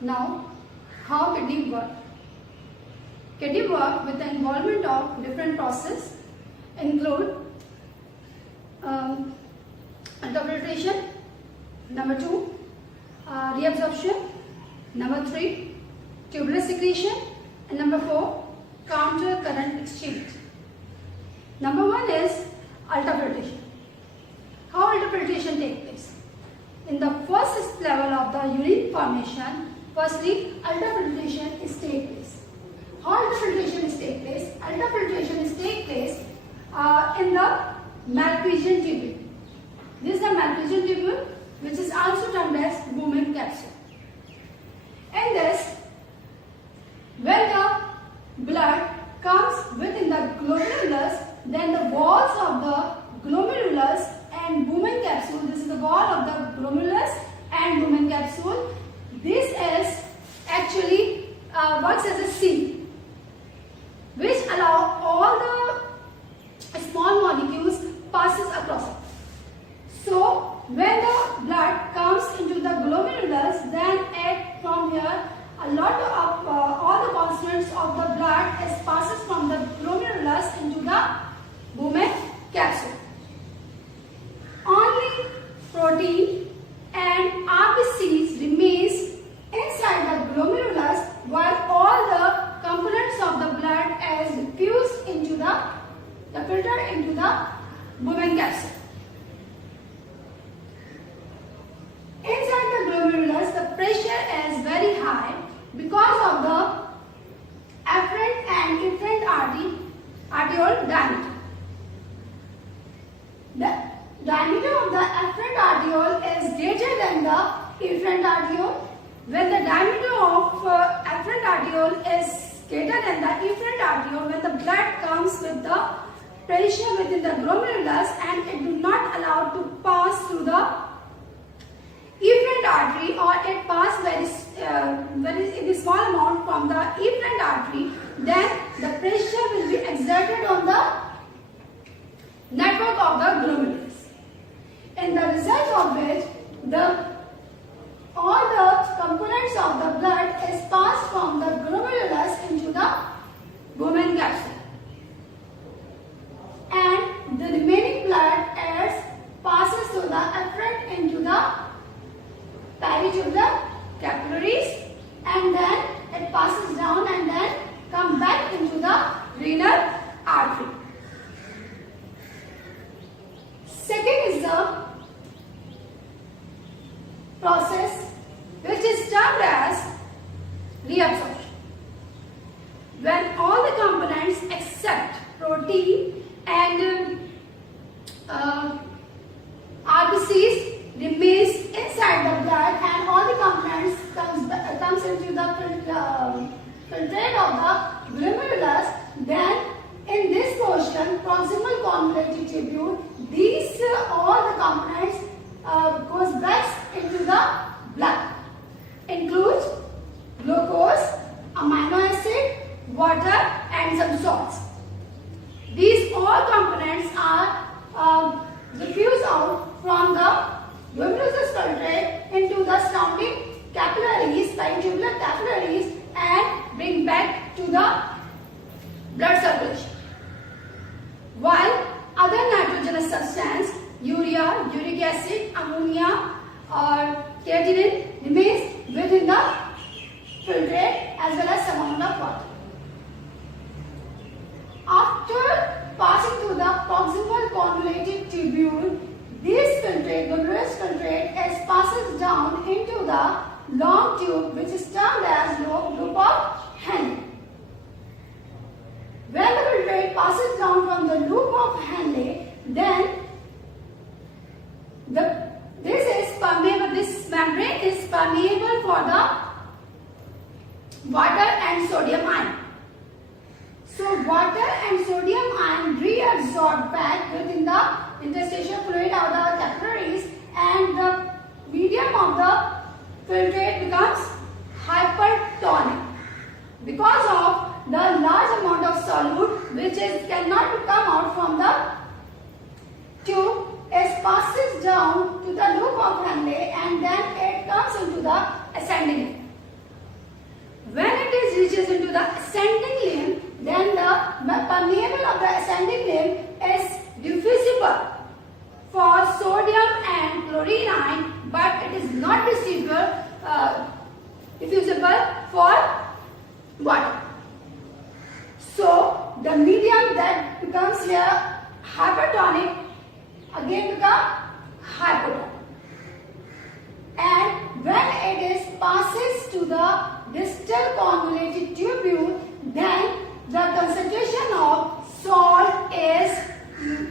Now, how kidney work? Kidney work with the involvement of different processes include ultrafiltration, number 2, reabsorption, number 3, tubular secretion, and number 4, counter current exchange. Number 1 is ultrafiltration. How ultrafiltration takes place? In the first level of the urine formation, firstly ultrafiltration is take place. How ultrafiltration is take place? Ultrafiltration is take place in the malpighian tubule. This is the malpighian tubule, which is also termed as Bowman capsule. In this, when the blood comes within the glomerulus, then the walls of the glomerulus and Bowman capsule, this is the wall of the glomerulus and Bowman capsule, this is actually works as a seal, which allow all the small molecules passes across it. So when the blood comes into the glomerulus, then from here a lot of all the constituents of the blood passes from the glomerulus into the Bowman capsule. Only protein and RBCs remains inside the glomerulus, while all the components of the blood is diffused into the filter into the Bowman capsule. Inside the glomerulus, the pressure is very high because of the afferent and efferent arteriole diameter. The diameter of the afferent arteriole is greater than the efferent arteriole. When the diameter of afferent arteriole is greater than the efferent arteriole, when the blood comes with the pressure within the glomerulus and it do not allow to pass through the efferent artery, or it pass very small amount from the efferent artery, then the pressure will be exerted on the network of the glomerulus. In the result of which, all the components of the blood is passed from the glomerulus into the Bowman capsule, and the remaining blood passes through the afferent into the peritubular capillaries, and then it passes down and then come back into the renal artery. Second is the process which is termed as reabsorption. When all the components except protein and RBCs remains inside the blood and all the components comes into the filtrate of the glomerulus, then in this portion, proximal convoluted tubule, these all the components goes back into the blood, includes glucose, amino acid, water and some salts. These all components are diffused out from the glomerulus filtrate into the surrounding capillaries, peritubular capillaries, and bring back to the blood circulation. While other nitrogenous substance, urea, uric acid, ammonia or creatinine remains within the filtrate as well as some amount of water. After passing through the proximal convoluted tubule, this filtrate, glomerulus filtrate, passes down into the long tube which is termed as loop of Henle. When the filtrate passes down from the loop of Henle, then this membrane is permeable for the water and sodium ion. So water and sodium ion reabsorb back within the interstitial fluid of the capillaries, and the medium of the filtrate becomes hypertonic because of the large amount of solute which cannot come out from the tube. It passes down to the loop of Henle and then it comes into the ascending. is not diffusible for water. So the medium that becomes here hypertonic again become hypotonic. And when it is passes to the distal convoluted tubule, then the concentration of salt is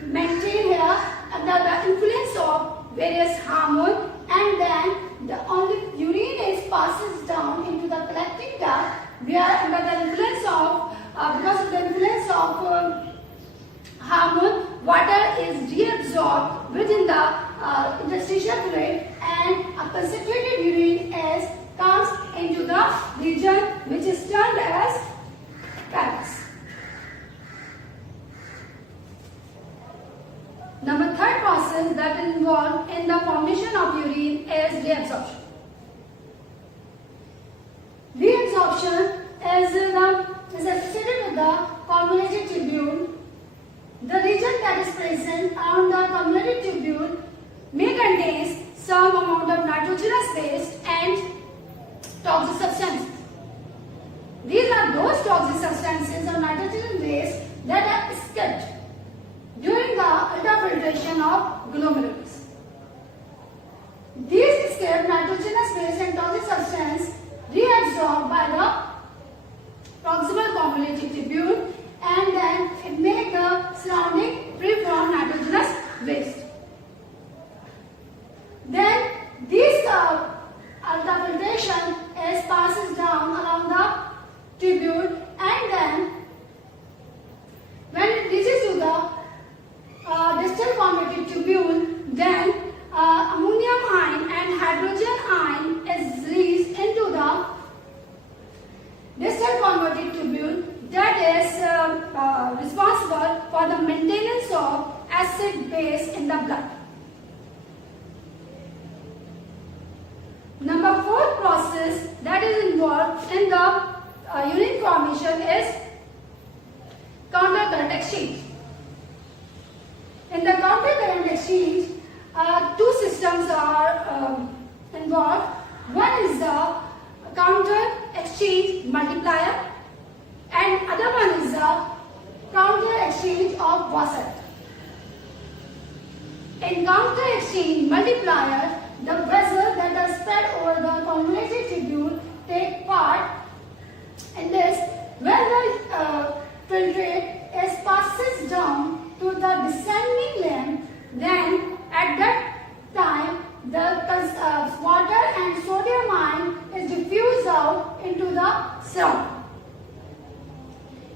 maintained here under the influence of various hormones, and then the only urine is passes down into the collecting duct, where under the influence of because of the influence of hormone, water is reabsorbed within the interstitial fluid, and a concentrated urine comes into the region which is termed as pelvis. Number third process that is involved in the formation of urine is reabsorption. Reabsorption is associated with the convoluted tubule. The region that is present around the convoluted tubule may contain some amount of nitrogenous waste and toxic substances. These are those toxic substances or nitrogen waste that are escaped during the ultrafiltration of glomerulus. These escaped nitrogenous waste and toxic substance reabsorbed by the proximal convoluted tubule, and then it makes the surrounding free from nitrogenous waste. Then this ultrafiltration passes down along the tubule, and then when it reaches to the distal convoluted tubule, then ammonium ion and hydrogen ion is released into the distal convoluted tubule that is responsible for the maintenance of acid base in the blood. Number fourth process that is involved in the urine formation is counter-current exchange. In the counter-current exchange, two systems are involved. One is the counter-exchange multiplier, and other one is the counter-exchange of Wasser. In counter-exchange multiplier, the vessels that are spread over the convoluted tubule take part in this. When the filtrate passes down to the descending limb, then at that time the water and sodium ion is diffused out into the surrounding.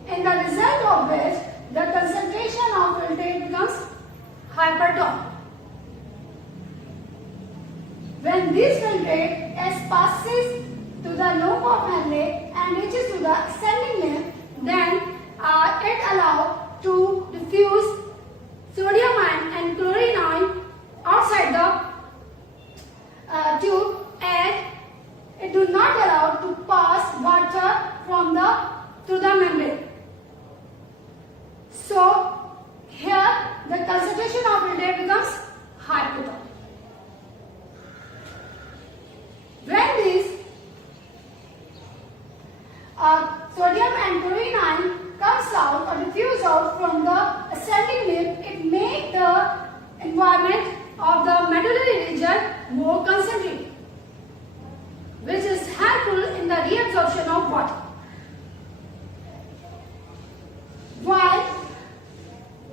In the result of which the concentration of filtrate becomes hypertonic. When this filtrate passes to the lobe of Henle and reaches to the ascending limb, then it allows to diffuse sodium ion and chlorine ion outside the tube, and it do not allow to pass water from through the membrane. So here the concentration of filtrate becomes hypotonic. When this sodium and chlorine ion comes out or diffuse out from the ascending limb, it makes the environment of the medullary region more concentrated, which is helpful in the reabsorption of water. While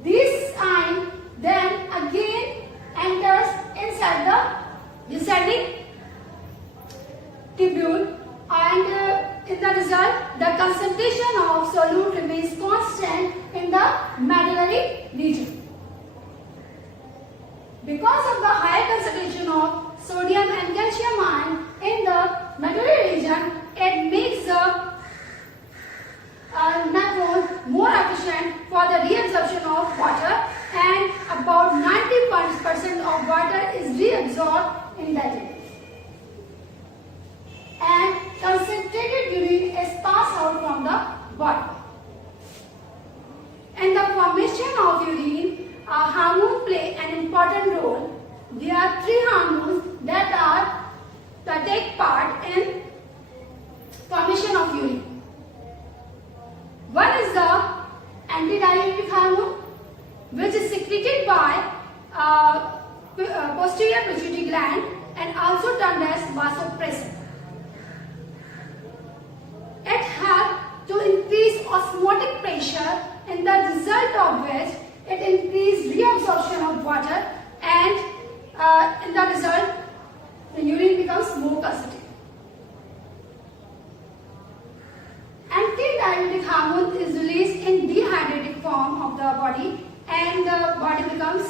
this ion then again enters inside the descending tubule, and in the result the concentration of solute remains constant in the medullary region. Because of the higher concentration of sodium and calcium ion in the medullary region, it makes the nephron more efficient for the reabsorption of water, and about 90% of water is reabsorbed in that area. And concentrated urine is passed out from the body. In the formation of urine, hormones play an important role. There are three hormones that are take part in formation of urine. One is the antidiuretic hormone, which is secreted by posterior pituitary gland and also termed as vasopressin. It helps to increase osmotic pressure, in the result of which it increases reabsorption of water, and in the result the urine becomes more concentrated. Antidiuretic hormone is released in dehydrated form of the body, and the body becomes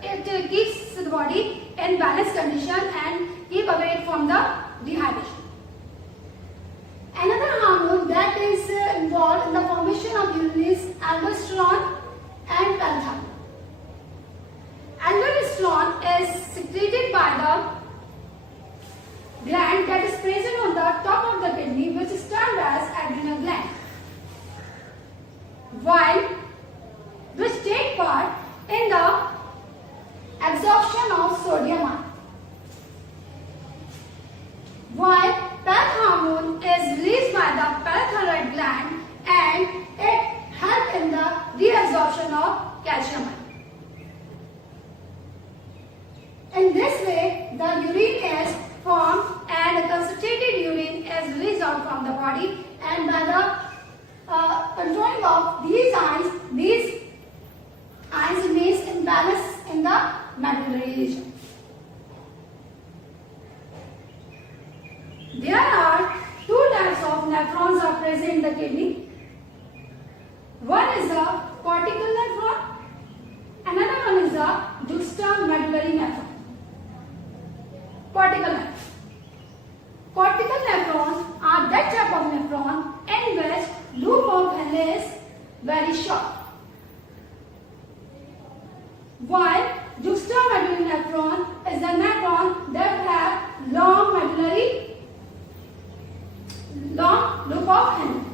it keeps the body in balanced condition and keep away from the dehydration. Another hormone that is involved in the formation of urine is aldosterone and parathyroid. Aldosterone is secreted by the gland that is present on the top of the kidney, which is termed as adrenal gland, which take part in the absorption of sodium ion. While parathyroid is released by the parathyroid gland, and it helps in the reabsorption of calcium ion. In this way, the urine is formed and a concentrated urine is released out from the body, and by the controlling of these ions remains in balance in the medullary region. There are two types of nephrons are present in the kidney. One is the cortical nephron, another one is the juxtamedullary nephron. Cortical nephron. Cortical nephrons are that type of nephron in which loop of Henle is very short, while juxtamedullary nephron is the nephron that have long loop of Henle.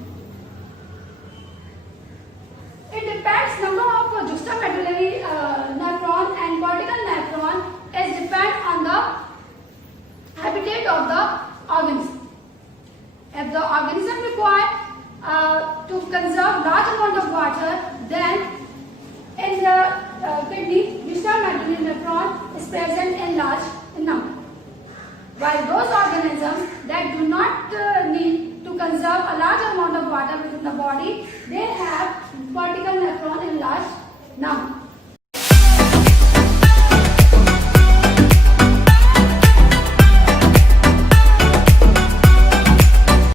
It depends number of juxtamedullary nephron and cortical nephron is depend on the habitat of the organism. If the organism require to conserve large amount of water, then in the kidney, juxtamedullary nephron is present in large number. While those organisms